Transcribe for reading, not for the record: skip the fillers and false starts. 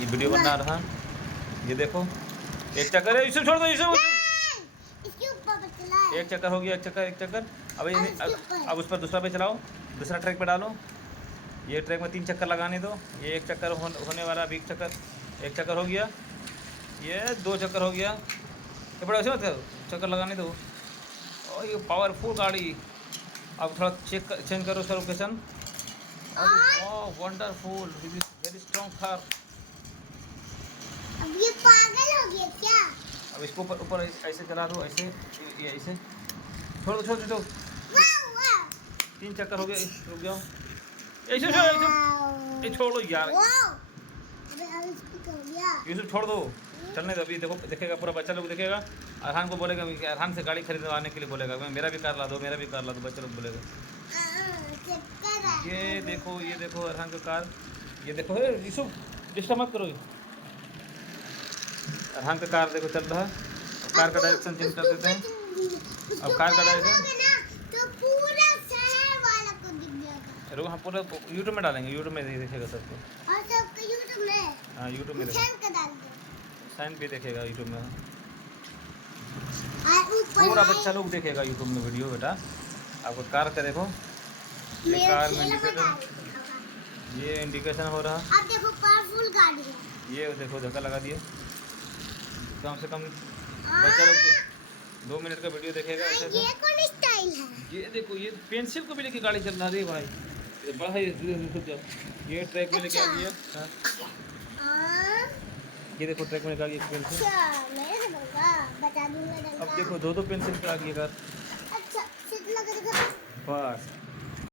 ये वीडियो बना रहा। ये देखो एक चक्कर है, इसे छोड़ दो, इसे इसके ऊपर पे चला है। एक चक्कर हो गया, एक चक्कर, एक चक्कर। अब ये अब उस पर दूसरा पे चलाओ, दूसरा ट्रैक पे डालो। ये ट्रैक में 3 चक्कर लगाने दो। ये एक चक्कर होने वाला, अभी एक चक्कर हो गया, ये 2 चक्कर हो गया। ये बड़ा ऐसे मत करो, चक्कर लगाने दो। और ये पावरफुल गाड़ी। अब थोड़ा चेंज करो उसका लोकेशन। अरे ओह वंडरफुल, वेरी स्ट्रॉन्ग कार। अब ये पागल हो गया क्या? अब इसको ऊपर ऊपर ऐसे चला दो, ऐसे, ये ऐसे छोड़ दो, छोड़ दो। वाह वाह 3 चक्कर हो गए, रुक जाओ। ऐसे छोड़ो, ये छोड़ो यार, वाह। अबे अब इसको कर दिया। यूसुफ छोड़ दो, चलने दो। अभी देखो देखेगा पूरा बच्चा लोग देखेगा। अरहान को बोलेगा, अरहान से गाड़ी खरीदवाने के लिए बोलेगा, मैं मेरा भी कार ला दो, मेरा भी कार ला दो, बच्चा लोग बोलेगा। चक्कर आ ये देखो अरहान का कार। ये देखो, हे यूसुफ डिस्टर्ब मत करो। अरहान का कार देखो चल रहा है। अब कार का डायरेक्शन चेंज कर देते हैं। अब कार का डायरेक्शन तो पूरा शहर वाला को दिख जाएगा। रुको, हम पूरा यूट्यूब में डालेंगे, यूट्यूब में देखेगा सबको। और सबका यूट्यूब में, हाँ यूट्यूब में निशान का डाल दो। साइन भी देखेगा यूट्यूब में, और ऊपर पूरा बच्चा लोग देखेगा यूट्यूब में वीडियो। बेटा आपको कार का देखो, ये मेरे कार में खेल में इंडिकेटर, डाल दो। ये इंडिकेशन हो रहा। अब देखो पावरफुल गाड़ी है। ये देखो धक्का लगा दिए। कम से कम बच्चा लोग 2 मिनट का वीडियो देखेगा ऐसे तो। ये कौन स्टाइल है? ये देखो, ये पेंसिल को भी लेके गाड़ी चल रहा है भाई, ये बड़ा है। ये ट्रैक में लेके आ गया। हाँ, हाँ, ये देखो ट्रैक में लेके आ गई पेंसिल। अच्छा मैं दूंगा, बता दूंगा अब डंडा। देखो 2 पेंसिल पे आ गई कार। अच्छा सीट लगा देगा। बस